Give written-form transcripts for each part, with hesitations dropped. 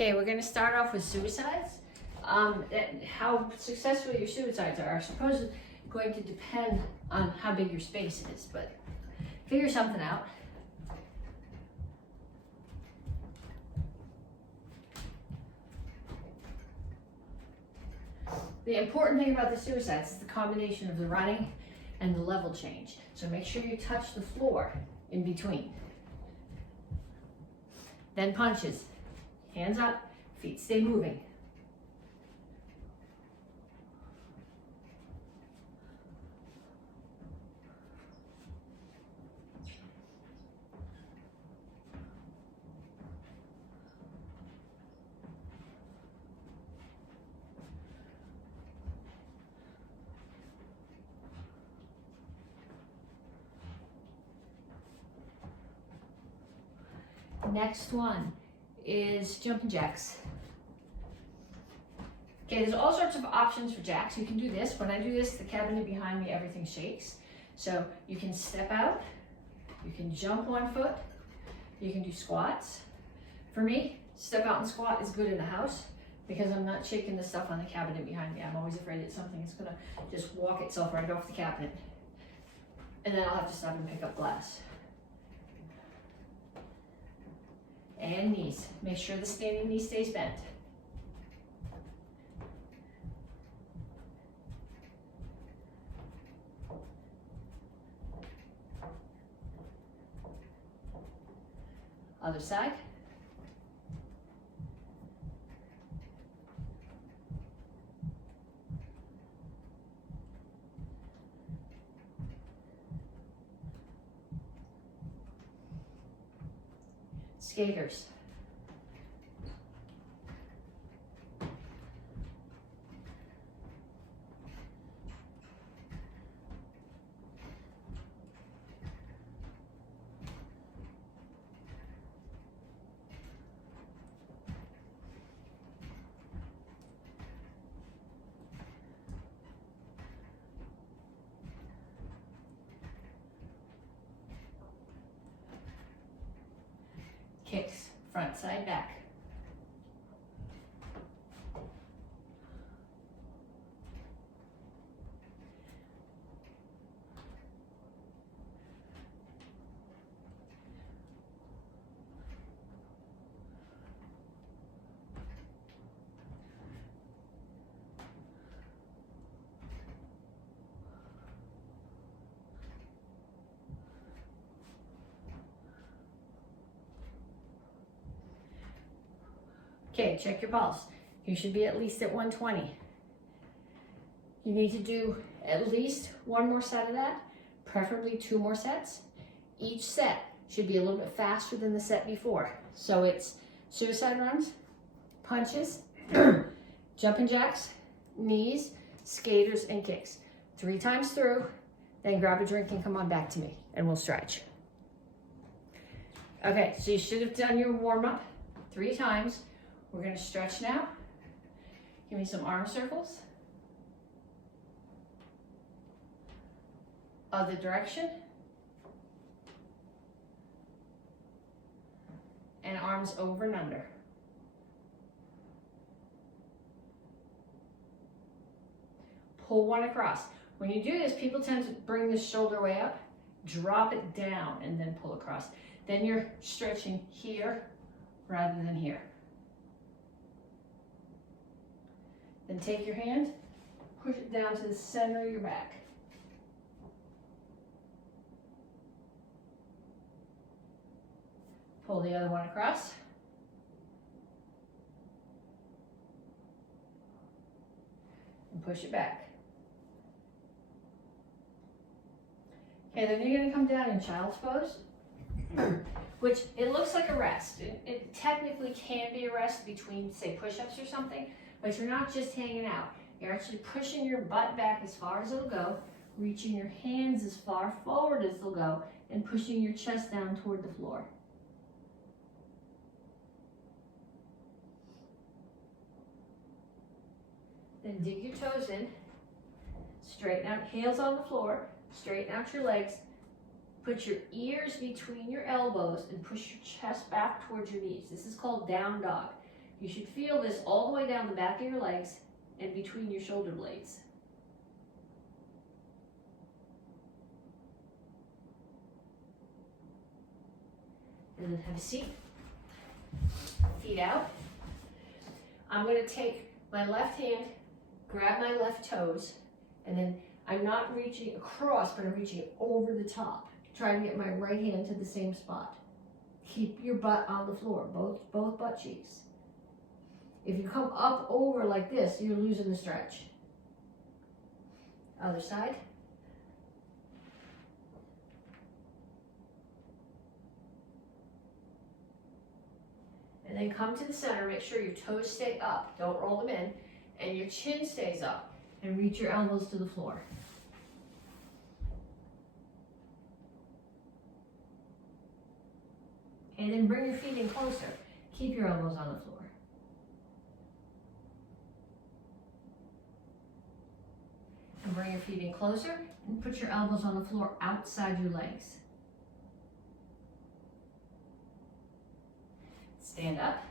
Okay, we're going to start off with suicides. How successful your suicides are supposedly going to depend on how big your space is, but figure something out. The important thing about the suicides is the combination of the running and the level change. So make sure you touch the floor in between. Then punches. Hands up, feet stay moving. Next one is jumping jacks. Okay, there's all sorts of options for jacks. You can do this. When I do this, the cabinet behind me, everything shakes. So you can step out, you can jump one foot, you can do squats. For me, step out and squat is good in the house because I'm not shaking the stuff on the cabinet behind me. I'm always afraid that something is gonna just walk itself right off the cabinet. And then I'll have to stop and pick up glass. And knees. Make sure the standing knee stays bent. Other side. Skaters. Kicks, front, side, back. Okay, check your pulse. You should be at least at 120. You need to do at least one more set of that, preferably 2 more sets. Each set should be a little bit faster than the set before. So it's suicide runs, punches, jumping jacks, knees, skaters, and kicks. 3 times through, then grab a drink and come on back to me, and we'll stretch. Okay, so you should have done your warm-up 3 times. We're going to stretch now. Give me some arm circles. Other direction. And arms over and under. Pull one across. When you do this, people tend to bring the shoulder way up, drop it down, and then pull across. Then you're stretching here rather than here. Then take your hand, push it down to the center of your back. Pull the other one across. And push it back. Okay, then you're going to come down in child's pose, which it looks like a rest. It technically can be a rest between, say, push-ups or something. But you're not just hanging out. You're actually pushing your butt back as far as it'll go, reaching your hands as far forward as they'll go, and pushing your chest down toward the floor. Then dig your toes in, straighten out, heels on the floor, straighten out your legs, put your ears between your elbows and push your chest back towards your knees. This is called down dog. You should feel this all the way down the back of your legs and between your shoulder blades. And then have a seat. Feet out. I'm going to take my left hand, grab my left toes, and then I'm not reaching across, but I'm reaching over the top. Trying to get my right hand to the same spot. Keep your butt on the floor, both butt cheeks. If you come up over like this, you're losing the stretch. Other side. And then come to the center, make sure your toes stay up, don't roll them in, and your chin stays up, and reach your elbows to the floor. And then bring your feet in closer. Keep your elbows on the floor. And bring your feet in closer and put your elbows on the floor outside your legs. Stand up.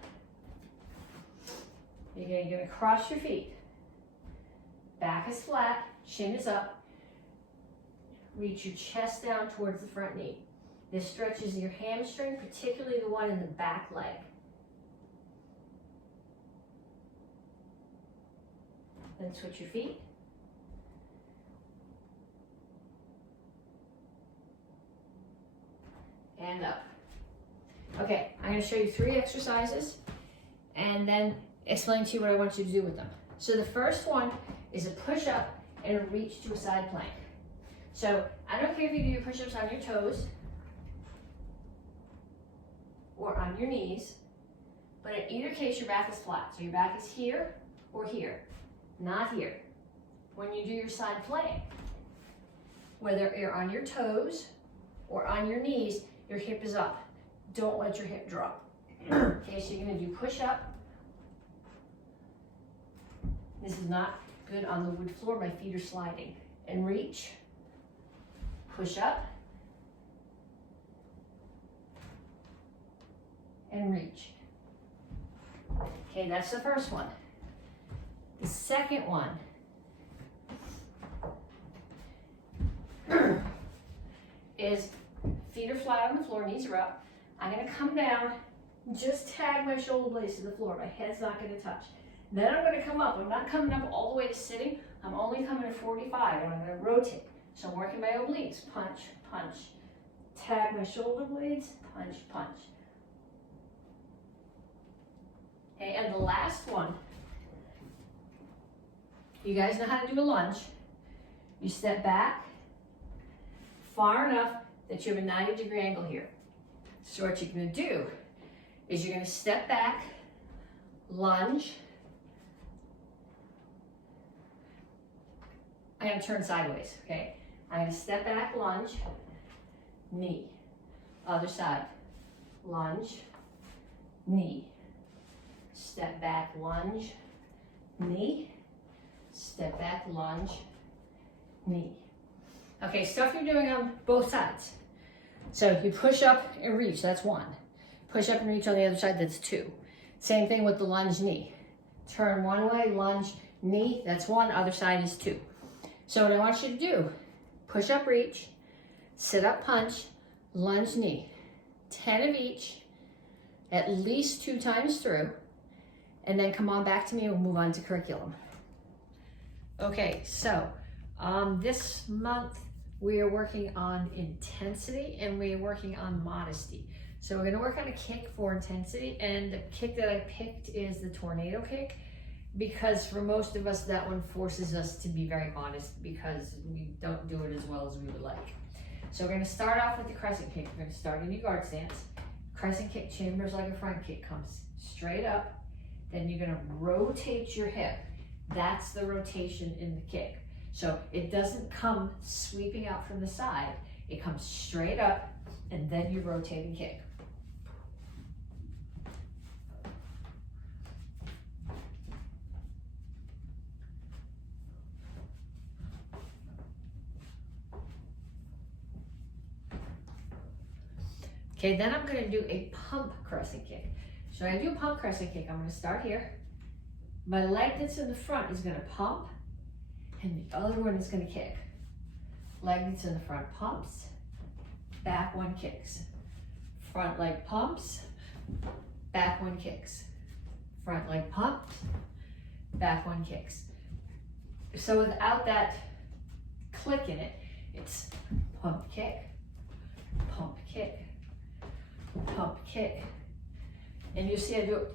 You're going to cross your feet. Back is flat, chin is up. Reach your chest down towards the front knee. This stretches your hamstring, particularly the one in the back leg. Then switch your feet. And up. Okay, I'm going to show you 3 exercises and then explain to you what I want you to do with them. So the first one is a push-up and a reach to a side plank. So I don't care if you do your push-ups on your toes or on your knees, but in either case your back is flat. So your back is here or here, not here. When you do your side plank, whether you're on your toes or on your knees, your hip is up. Don't let your hip drop. Okay, so you're going to do push-up. This is not good on the wood floor. My feet are sliding. And reach. Push up. And reach. Okay, that's the first one. The second one is feet are flat on the floor, knees are up. I'm going to come down, just tag my shoulder blades to the floor. My head's not going to touch. Then I'm going to come up. I'm not coming up all the way to sitting. I'm only coming to 45, and I'm going to rotate. So I'm working my obliques. Punch, punch. Tag my shoulder blades. Punch, punch. Okay, and the last one. You guys know how to do a lunge. You step back far enough that you have a 90-degree angle here. So what you're going to do is you're going to step back, lunge. I'm going to turn sideways, okay? I'm going to step back, lunge, knee. Other side, lunge, knee. Step back, lunge, knee. Step back, lunge, knee. Okay, stuff you're doing on both sides. So you push up and reach, that's 1. Push up and reach on the other side, that's 2. Same thing with the lunge knee. Turn one way, lunge, knee, that's 1, other side is 2. So what I want you to do, push up, reach, sit up, punch, lunge, knee. 10 of each, at least 2 times through, and then come on back to me and we'll move on to curriculum. Okay, so this month we are working on intensity and we are working on modesty. So we're going to work on a kick for intensity, and the kick that I picked is the tornado kick, because for most of us that one forces us to be very modest because we don't do it as well as we would like. So we're going to start off with the crescent kick. We're going to start in your guard stance. Crescent kick chambers like a front kick, comes straight up, then you're going to rotate your hip. That's the rotation in the kick. So it doesn't come sweeping out from the side. It comes straight up, and then you rotate and kick. Okay, then I'm going to do a pump crescent kick. So when I do a pump crescent kick, I'm gonna start here. My leg that's in the front is gonna pump, and the other one is gonna kick. Leg that's in the front pumps, back one kicks. Front leg pumps, back one kicks. Front leg pumps, back one kicks. So without that click in it, it's pump kick, pump kick, pump kick. And you see I do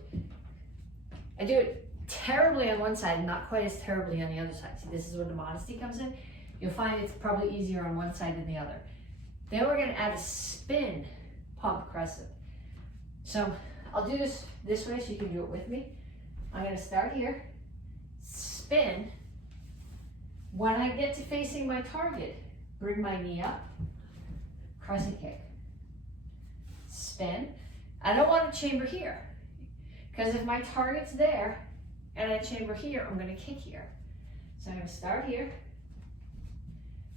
it terribly on one side and not quite as terribly on the other side. See, this is where the modesty comes in. You'll find it's probably easier on one side than the other. Then we're gonna add a spin pump crescent. So I'll do this way so you can do it with me. I'm gonna start here, spin. When I get to facing my target, bring my knee up, crescent kick, spin. I don't want to chamber here, because if my target's there and I chamber here, I'm gonna kick here. So I'm gonna start here,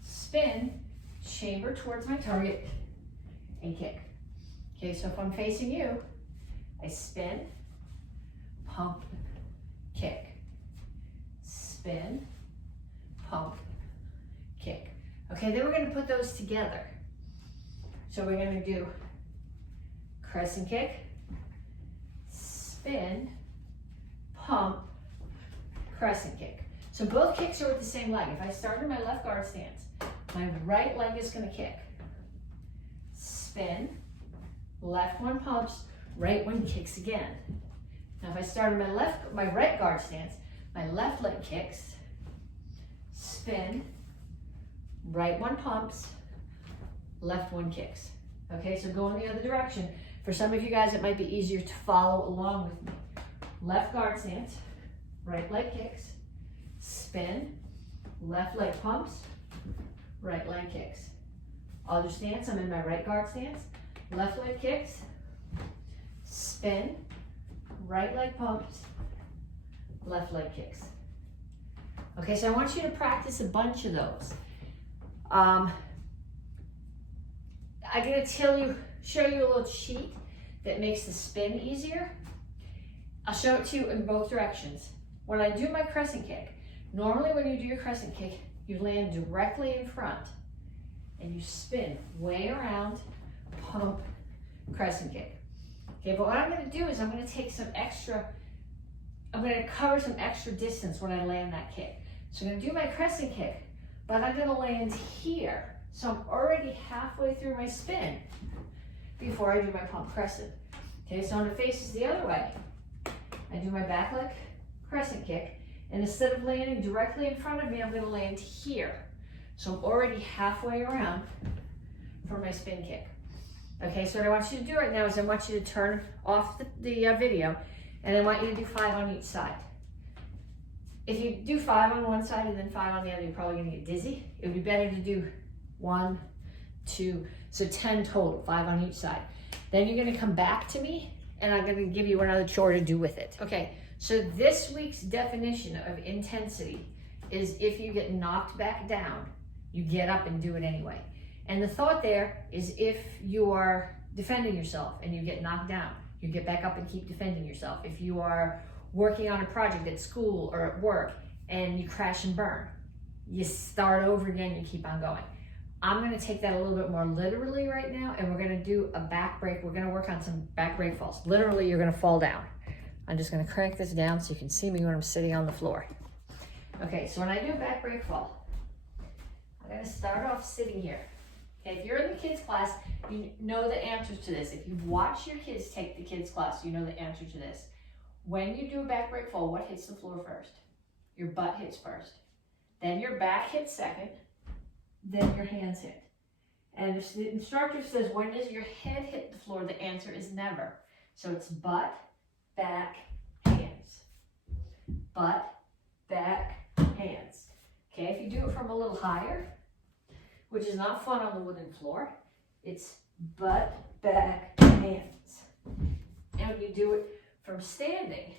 spin, chamber towards my target, and kick. Okay, so if I'm facing you, I spin, pump, kick, spin, pump, kick. Okay, then we're gonna put those together. So we're gonna do crescent kick, spin, pump, crescent kick. So both kicks are with the same leg. If I start in my left guard stance, my right leg is gonna kick. Spin, left one pumps, right one kicks again. Now if I start in my right guard stance, my left leg kicks, spin, right one pumps, left one kicks. Okay, so go in the other direction. For some of you guys, it might be easier to follow along with me. Left guard stance, right leg kicks, spin, left leg pumps, right leg kicks. Other stance, I'm in my right guard stance, left leg kicks, spin, right leg pumps, left leg kicks. Okay, so I want you to practice a bunch of those. I'm gonna show you a little cheat that makes the spin easier. I'll show it to you in both directions. When I do my crescent kick, normally when you do your crescent kick, you land directly in front and you spin way around, pump, crescent kick. Okay, but what I'm gonna do is I'm gonna cover some extra distance when I land that kick. So I'm gonna do my crescent kick, but I'm gonna land here. So I'm already halfway through my spin before I do my pump crescent. Okay, so when it faces the other way, I do my back leg crescent kick, and instead of landing directly in front of me, I'm gonna land here. So I'm already halfway around for my spin kick. Okay, so what I want you to do right now is I want you to turn off the video, and I want you to do 5 on each side. If you do 5 on one side and then 5 on the other, you're probably gonna get dizzy. It would be better to do 1, 2, so 10 total, 5 on each side. Then you're gonna come back to me and I'm gonna give you another chore to do with it. Okay, so this week's definition of intensity is if you get knocked back down, you get up and do it anyway. And the thought there is if you are defending yourself and you get knocked down, you get back up and keep defending yourself. If you are working on a project at school or at work and you crash and burn, you start over again, you keep on going. I'm gonna take that a little bit more literally right now, and we're gonna do a back break. We're gonna work on some back break falls. Literally, you're gonna fall down. I'm just gonna crank this down so you can see me when I'm sitting on the floor. Okay, so when I do a back break fall, I'm gonna start off sitting here. Okay, if you're in the kids class, you know the answers to this. If you've watched your kids take the kids class, you know the answer to this. When you do a back break fall, what hits the floor first? Your butt hits first. Then your back hits second. Then your hands hit. And if the instructor says, when does your head hit the floor? The answer is never. So it's butt, back, hands. Butt, back, hands. Okay, if you do it from a little higher, which is not fun on the wooden floor, it's butt, back, hands. And when you do it from standing,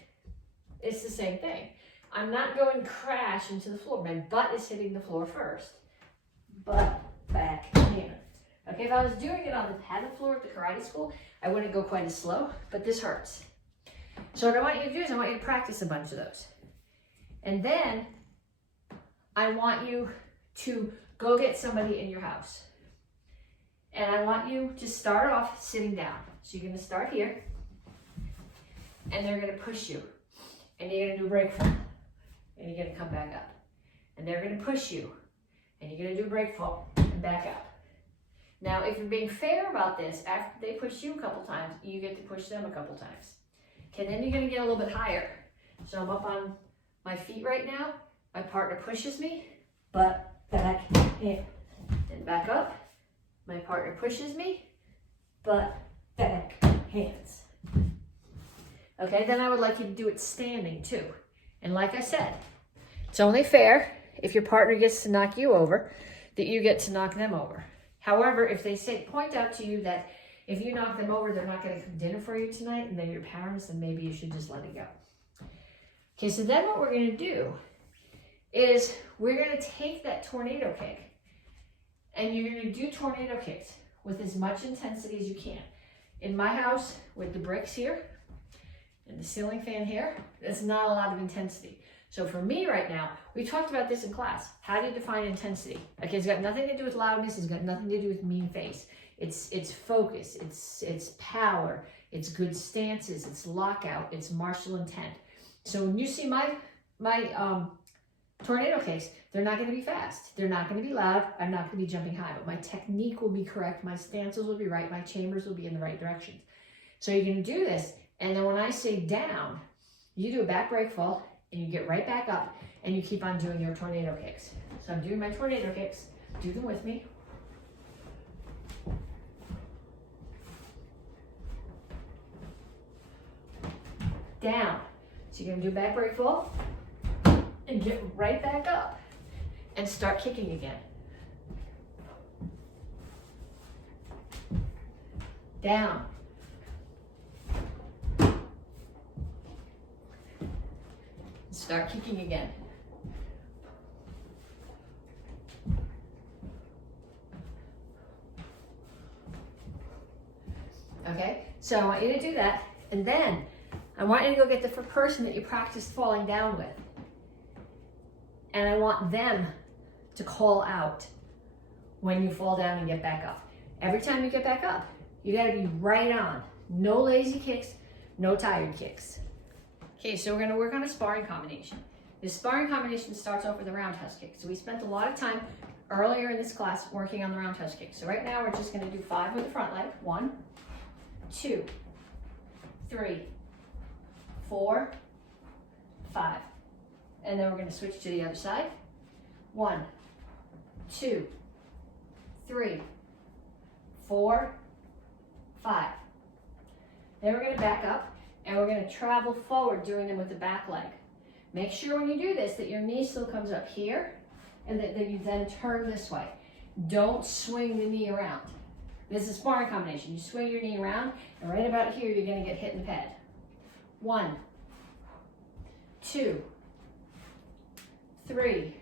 it's the same thing. I'm not going crash into the floor. My butt is hitting the floor first. Butt, back, hand. Okay, if I was doing it on the padded floor at the karate school, I wouldn't go quite as slow, but this hurts. So what I want you to do is I want you to practice a bunch of those. And then I want you to go get somebody in your house. And I want you to start off sitting down. So you're gonna start here, and they're gonna push you. And you're gonna do a break fall, and you're gonna come back up. And they're gonna push you, and you're gonna do a break fall, and back up. Now, if you're being fair about this, after they push you a couple times, you get to push them a couple times. Okay, then you're gonna get a little bit higher. So I'm up on my feet right now. My partner pushes me, butt, back, hand, and back up. My partner pushes me, butt, back, hands. Okay, then I would like you to do it standing too. And like I said, it's only fair if your partner gets to knock you over, that you get to knock them over. However, if they point out to you that if you knock them over, they're not gonna cook dinner for you tonight and they're your parents, then maybe you should just let it go. Okay, so then what we're gonna do is we're gonna take that tornado kick and you're gonna do tornado kicks with as much intensity as you can. In my house, with the bricks here and the ceiling fan here, there's not a lot of intensity. So for me right now, we talked about this in class. How do you define intensity? Okay, it's got nothing to do with loudness, it's got nothing to do with mean face. It's focus, it's power, it's good stances, it's lockout, it's martial intent. So when you see my tornado kicks, they're not going to be fast. They're not going to be loud. I'm not going to be jumping high, but my technique will be correct. My stances will be right. My chambers will be in the right directions. So you're going to do this. And then when I say down, you do a back break fall and you get right back up and you keep on doing your tornado kicks. So I'm doing my tornado kicks. Do them with me. Down. So you're going to do back break fall and get right back up and start kicking again. Down. Start kicking again. Okay, so I want you to do that, and then I want you to go get the person that you practiced falling down with. And I want them to call out when you fall down and get back up. Every time you get back up, you gotta be right on. No lazy kicks, no tired kicks. Okay, so we're gonna work on a sparring combination. This sparring combination starts off with a roundhouse kick. So we spent a lot of time earlier in this class working on the roundhouse kick. So right now we're just gonna do 5 with the front leg. 1, 2, 3, 4, 5. And then we're going to switch to the other side. 1, 2, 3, 4, 5. Then we're going to back up and we're going to travel forward doing them with the back leg. Make sure when you do this that your knee still comes up here and that you then turn this way. Don't swing the knee around. This is a sparring combination. You swing your knee around and right about here you're going to get hit in the head. 1, 2, 3.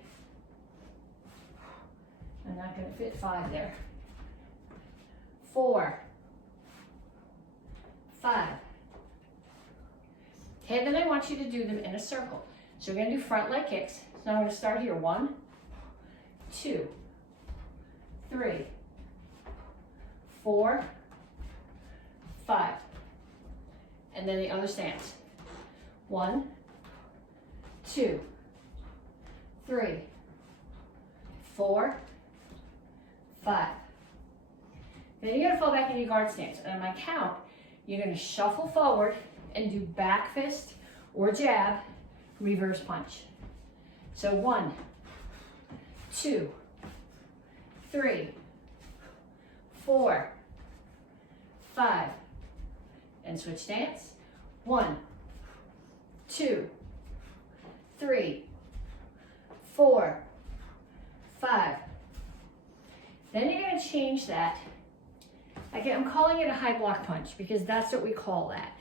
I'm not going to fit 5 there. 4, 5. Okay, then I want you to do them in a circle. So we're going to do front leg kicks. So I'm going to start here. 1, 2, 3, 4, 5. And then the other stance. 1, 2, 3, 4, 5. Then you're going to fall back into your guard stance. And on my count, you're going to shuffle forward and do back fist or jab, reverse punch. So 1, 2, 3, 4, 5. And switch stance. 1, 2, 3, 4, 5. Then you're going to change that. Again, I'm calling it a high block punch because that's what we call that.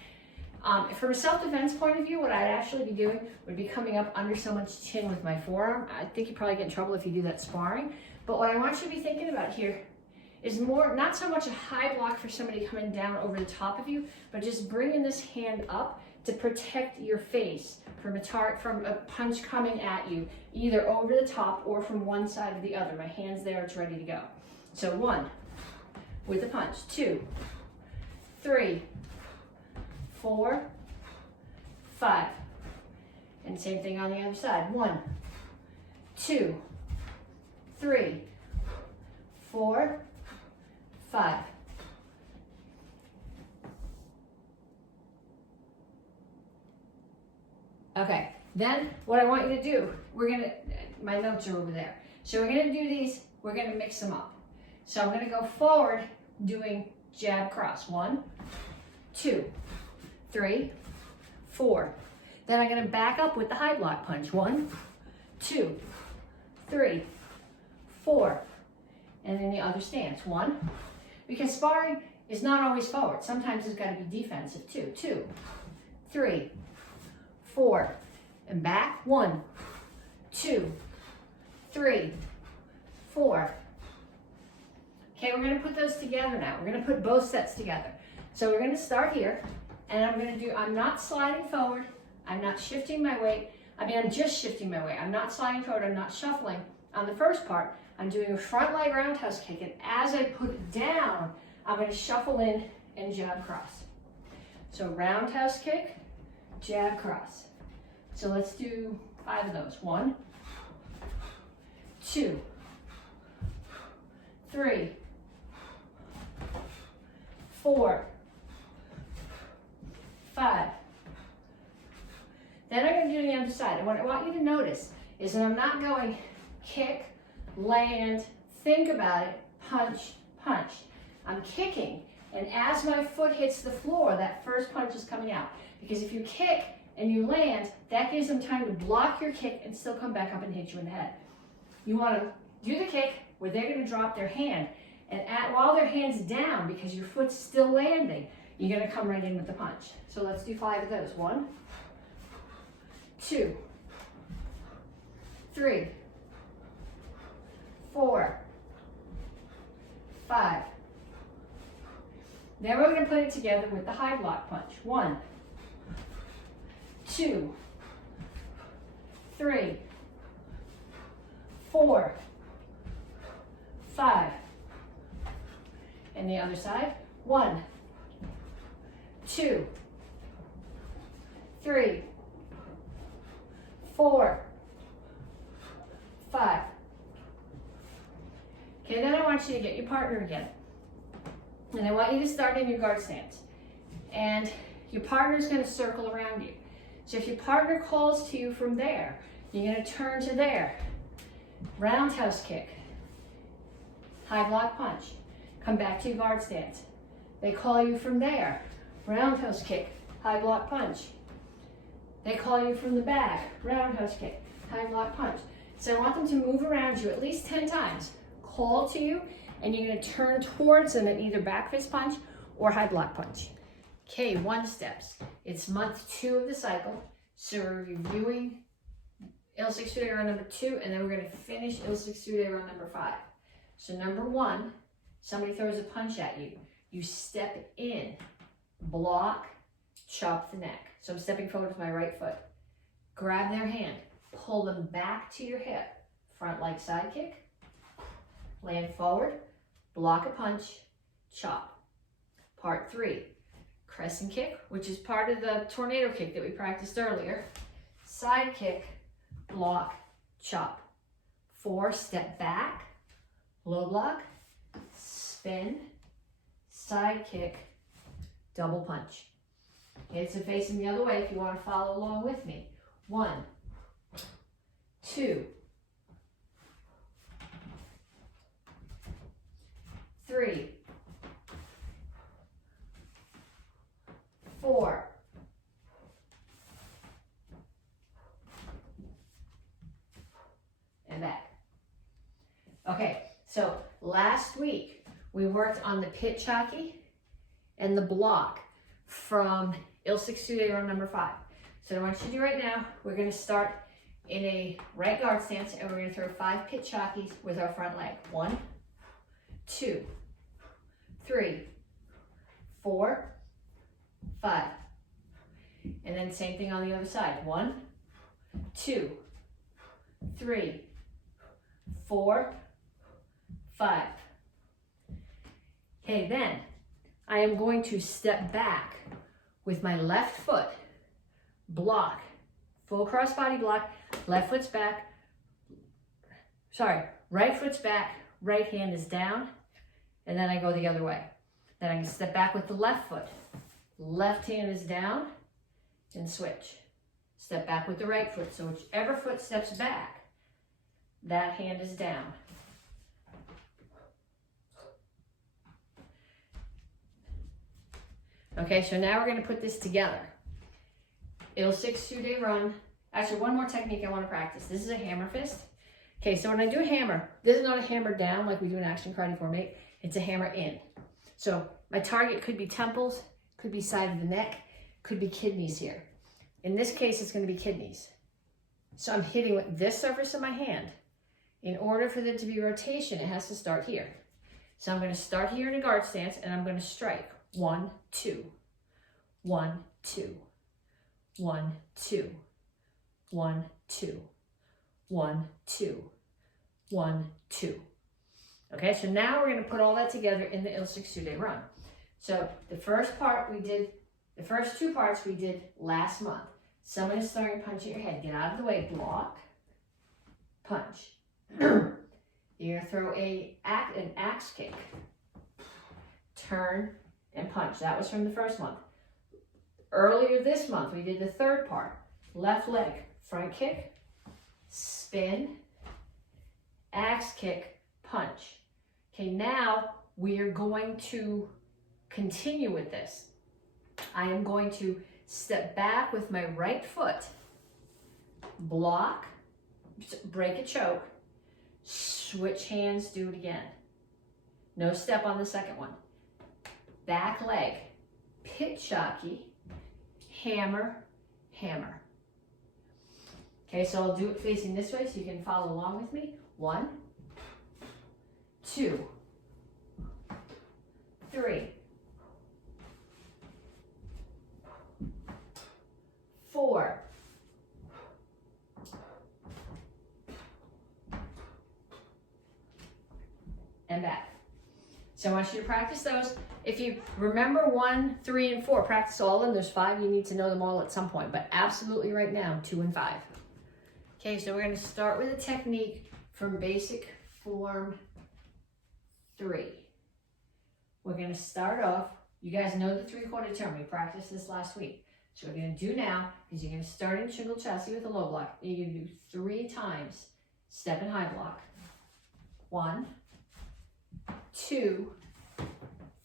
From a self-defense point of view, what I'd actually be doing would be coming up under someone's chin with my forearm. I think you'd probably get in trouble if you do that sparring. But what I want you to be thinking about here is more, not so much a high block for somebody coming down over the top of you, but just bringing this hand up to protect your face from a punch coming at you, either over the top or from one side or the other. My hand's there, it's ready to go. So 1, with a punch, 2, 3, 4, 5. And same thing on the other side. 1, 2, 3, 4, 5. Okay, then what I want you to do, my notes are over there. So we're gonna do these, we're gonna mix them up. So I'm gonna go forward doing jab cross. 1, 2, 3, 4. Then I'm gonna back up with the high block punch. 1, 2, 3, 4. And then the other stance. 1, because sparring is not always forward. Sometimes it's gotta be defensive too. 2, 3, 4, and back. 1, 2, 3, 4. Okay, we're gonna put those together now. We're gonna put both sets together. So we're gonna start here, and I'm not sliding forward, I'm not shifting my weight. I'm just shifting my weight. I'm not sliding forward, I'm not shuffling. On the first part, I'm doing a front leg roundhouse kick, and as I put it down, I'm gonna shuffle in and jab cross. So roundhouse kick, jab cross. So let's do 5 of those. 1, 2, 3, 4, 5. Then I'm going to do the other side. And what I want you to notice is that I'm not going kick, land, think about it, punch, punch. I'm kicking, and as my foot hits the floor, that first punch is coming out. Because if you kick and you land, that gives them time to block your kick and still come back up and hit you in the head. You want to do the kick where they're going to drop their hand, and while their hand's down, because your foot's still landing, you're going to come right in with the punch. So let's do 5 of those. 1, 2, 3, 4, 5. Then we're going to put it together with the high block punch. 1, 2, 3, 4, 5. And the other side. 1, 2, 3, 4, 5. Okay, then I want you to get your partner again. And I want you to start in your guard stance. And your partner is going to circle around you. So if your partner calls to you from there, you're going to turn to there. Roundhouse kick. High block punch. Come back to your guard stance. They call you from there. Roundhouse kick. High block punch. They call you from the back. Roundhouse kick. High block punch. So I want them to move around you at least 10 times. Call to you, and you're going to turn towards them at either back fist punch or high block punch. Okay, 1 steps. It's month 2 of the cycle. So we're reviewing Il-6 round number 2, and then we're going to finish Il-6 round number 5. So number 1, somebody throws a punch at you. You step in, block, chop the neck. So I'm stepping forward with my right foot. Grab their hand, pull them back to your hip. Front leg side kick, land forward, block a punch, chop. Part 3, crescent kick, which is part of the tornado kick that we practiced earlier. Side kick, block, chop. 4, step back, low block, spin, side kick, double punch. It's facing the other way if you want to follow along with me. 1, 2, 3, 4, 5, and back. Okay, so last week we worked on the pitch hockey and the block from Il-6 round number 5. So what I want you to do right now, we're going to start in a right guard stance, and we're going to throw 5 pitch hockeys with our front leg. 1, 2, 3, 4, 5. And then same thing on the other side. 1, 2, 3, 4, 5. Okay, then I am going to step back with my left foot, block, full crossbody block, left foot's back, right foot's back, right hand is down, and then I go the other way. Then I can step back with the left foot, left hand is down, and switch. Step back with the right foot, so whichever foot steps back, that hand is down. Okay, so now we're going to put this together. Il-6 2-day run. Actually, one more technique I want to practice. This is a hammer fist. Okay, so when I do a hammer, this is not a hammer down like we do in Action Karate Form 8. It's a hammer in. So my target could be temples, could be side of the neck, could be kidneys here. In this case, it's going to be kidneys. So I'm hitting with this surface of my hand. In order for there to be rotation, it has to start here. So I'm going to start here in a guard stance, and I'm going to strike. 1, 2, 1, 2, 1, 2, 1, 2, 1, 2, 1, 2. Okay, so now we're going to put all that together in the Il-6 2-day run. So the first part we did, the first 2 parts we did last month. Someone is throwing a punch at your head. Get out of the way. Block. Punch. You're going to throw an axe kick. Turn and punch. That was from the first month. Earlier this month, we did the third part. Left leg. Front kick. Spin. Axe kick. Punch. Okay, now we are going to continue with this. I am going to step back with my right foot, block, break a choke, switch hands, do it again. No step on the second one. Back leg, pitchaki, hammer, hammer. Okay, so I'll do it facing this way so you can follow along with me. 1, 2, 3, 4, 5, and back. So I want you to practice those. If you remember 1, 3, and 4, practice all of them. There's 5, you need to know them all at some point, but absolutely right now, 2 and 5. Okay, so we're going to start with a technique from basic form 3. We're going to start off, you guys know the 3/4 turn. We practiced this last week. So what we're going to do now is you're going to start in shingle chassis with a low block. You're going to do 3 times step and high block. 1, 2,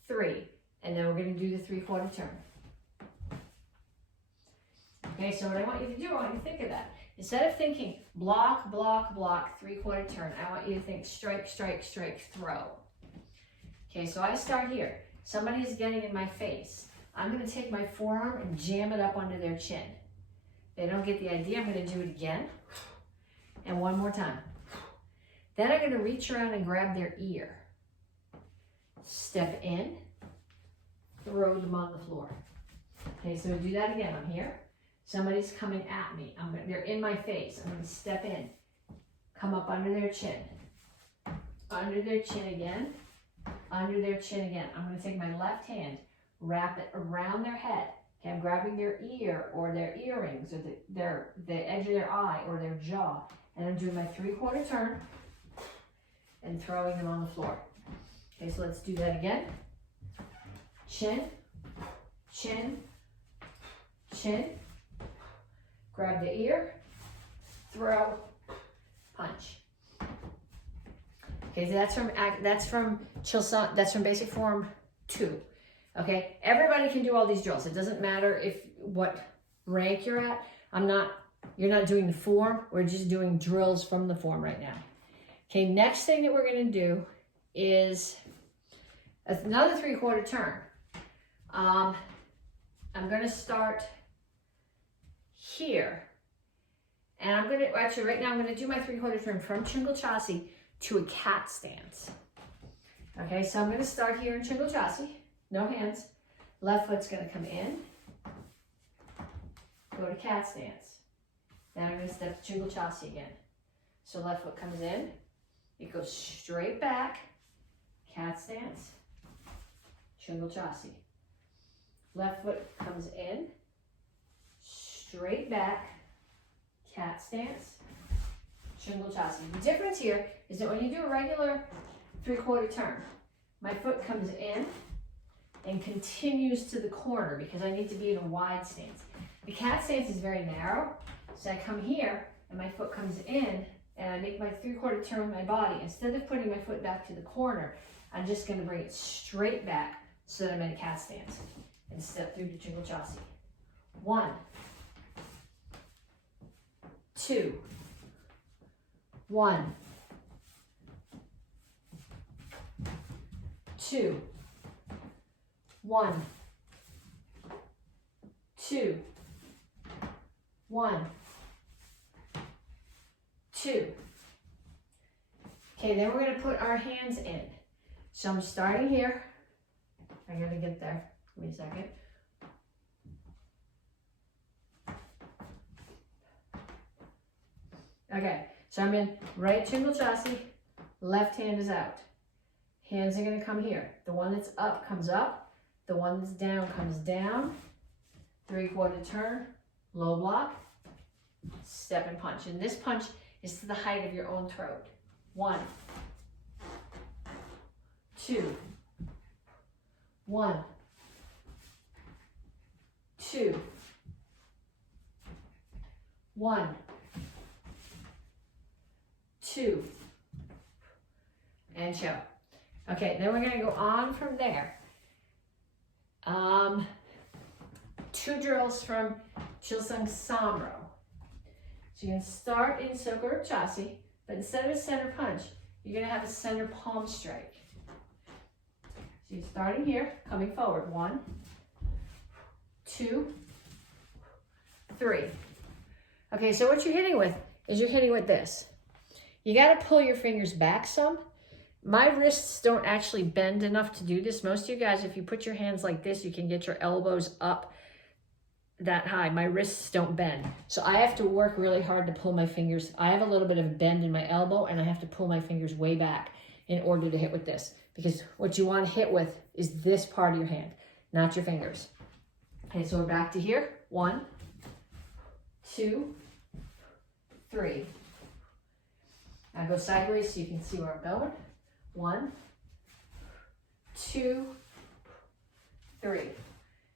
3. And then we're going to do the 3/4 turn. Okay, so what I want you to do, I want you to think of that. Instead of thinking block, block, block, 3/4 turn, I want you to think strike, strike, strike, throw. Okay, so I start here. Somebody is getting in my face. I'm going to take my forearm and jam it up under their chin. They don't get the idea. I'm going to do it again. And one more time. Then I'm going to reach around and grab their ear. Step in. Throw them on the floor. Okay, so do that again. I'm here. Somebody's coming at me. They're in my face. I'm going to step in. Come up under their chin. Under their chin again. Under their chin again. I'm going to take my left hand, wrap it around their head. Okay, I'm grabbing their ear or their earrings or the edge of their eye or their jaw. And I'm doing my 3/4 turn and throwing them on the floor. Okay, so let's do that again. Chin, chin, chin. Grab the ear, throw, punch. Okay, so that's from Chilsan, that's from basic form 2. Okay, everybody can do all these drills. It doesn't matter what rank you're at. You're not doing the form. We're just doing drills from the form right now. Okay, next thing that we're going to do is another 3/4 turn. I'm going to start here. And I'm going to, actually right now I'm going to do my 3/4 turn from shingle chassis to a cat stance. Okay, so I'm going to start here in shingle chassis. No hands. Left foot's going to come in. go to cat stance. Now I'm going to step to Chingle again. So left foot comes in, it goes straight back, cat stance, Chingle. Left foot comes in, straight back, cat stance, Chingle. The difference here is that when you do a regular 3/4 turn, my foot comes in and continues to the corner because I need to be in a wide stance. The cat stance is very narrow, so I come here and my foot comes in and I make my 3/4 turn with my body. Instead of putting my foot back to the corner, I'm just going to bring it straight back so that I'm in a cat stance and step through to Chingle. 1, 2, 1, 2, 1, 2, 1, 2. Okay, then we're going to put our hands in. So I'm starting here. I gotta get there. Give me a second. Okay, so I'm in right Chingle, left hand is out. Hands are gonna come here. The one that's up comes up. The one that's down comes down. 3/4 turn, low block, step and punch. And this punch is to the height of your own throat. 1, 2, 1, 2, 1, 2, and show. Okay, then we're gonna go on from there. 2 drills from Kyosa J. So you're gonna start in Soka Chasi, but instead of a center punch, you're gonna have a center palm strike. So you're starting here, coming forward. 1, 2, 3. Okay, so what you're hitting with is you're hitting with this. You gotta pull your fingers back some. My wrists don't actually bend enough to do this. Most of you guys, if you put your hands like this, you can get your elbows up that high. My wrists don't bend. So I have to work really hard to pull my fingers. I have a little bit of a bend in my elbow and I have to pull my fingers way back in order to hit with this. Because what you want to hit with is this part of your hand, not your fingers. Okay, so we're back to here. 1, 2, 3. Now go sideways so you can see where I'm going. 1, 2, 3.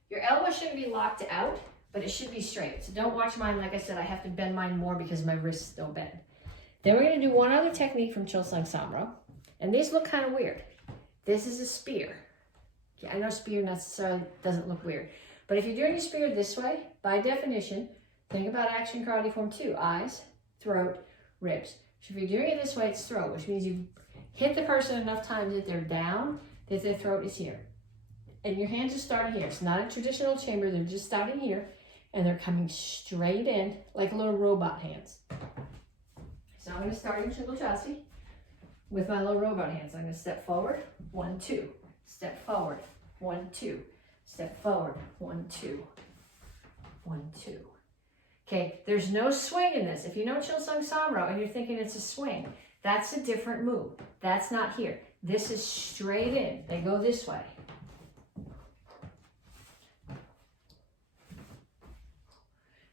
Your elbow shouldn't be locked out, but it should be straight. So don't watch mine. Like I said, I have to bend mine more because my wrists don't bend. Then we're going to do one other technique from Kyosa J. And these look kind of weird. This is a spear. I know spear necessarily doesn't look weird. But if you're doing your spear this way, by definition, think about action karate form 2. Eyes, throat, ribs. So if you're doing it this way, it's throat, which means you hit the person enough times that they're down, that their throat is here. And your hands are starting here. It's not a traditional chamber. They're just starting here. And they're coming straight in like little robot hands. So I'm going to start in Chingle with my little robot hands. I'm going to step forward, 1, 2. Step forward, 1, 2. Step forward, 1, 2. 1, 2. Okay, there's no swing in this. If you know Kyosa J and you're thinking it's a swing, that's a different move. That's not here. This is straight in. They go this way.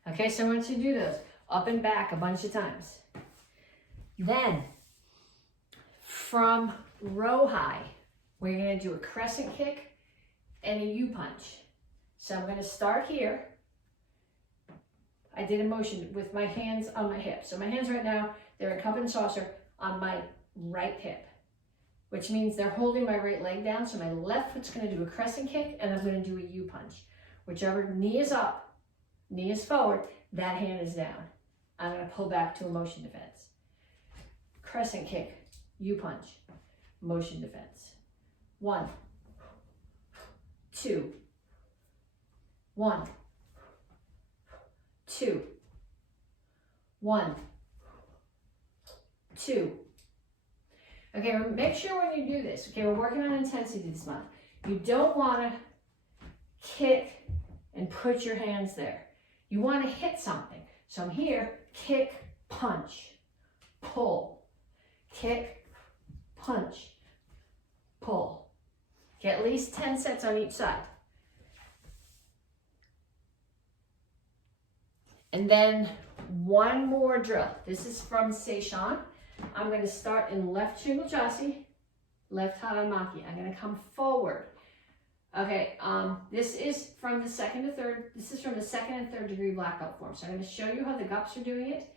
Okay, so once you do those, up and back a bunch of times. Then, from row high, we're going to do a crescent kick and a U-punch. So I'm going to start here. I did a motion with my hands on my hip. So my hands right now, they're in cup and saucer on my right hip, which means they're holding my right leg down. So my left foot's going to do a crescent kick and I'm going to do a U-punch. Whichever knee is up, knee is forward, that hand is down. I'm going to pull back to a motion defense. Crescent kick, U-punch, motion defense. 1, 2, 1, 2, 1, 2. Okay, make sure when you do this, okay, we're working on intensity this month. You don't want to kick and put your hands there. You want to hit something. So I'm here, kick, punch, pull, kick, punch, pull. Get at least 10 sets on each side. And then one more drill. This is from Seishan. I'm going to start in left shingle chassis, left haramaki. I'm going to come forward. Okay, this is from the second and third degree black belt form. So I'm going to show you how the gups are doing it,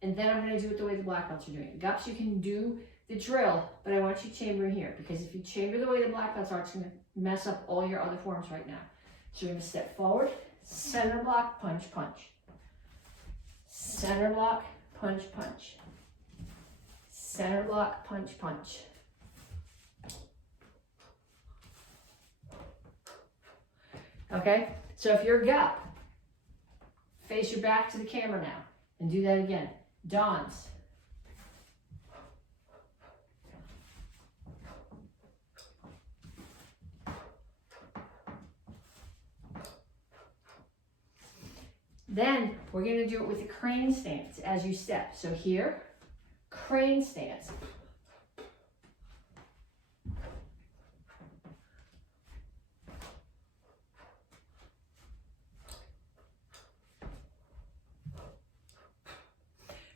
and then I'm going to do it the way the black belts are doing it. Gups, you can do the drill, but I want you chambering here, because if you chamber the way the black belts are, it's going to mess up all your other forms right now. So we're going to step forward, center block, punch, punch. Center block, punch, punch. Center block, punch, punch. Okay, so if you're gup, face your back to the camera now and do that again. Dons. Then we're going to do it with the crane stance as you step. So here, crane stance.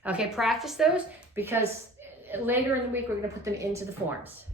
Okay, practice those, because later in the week we're going to put them into the forms.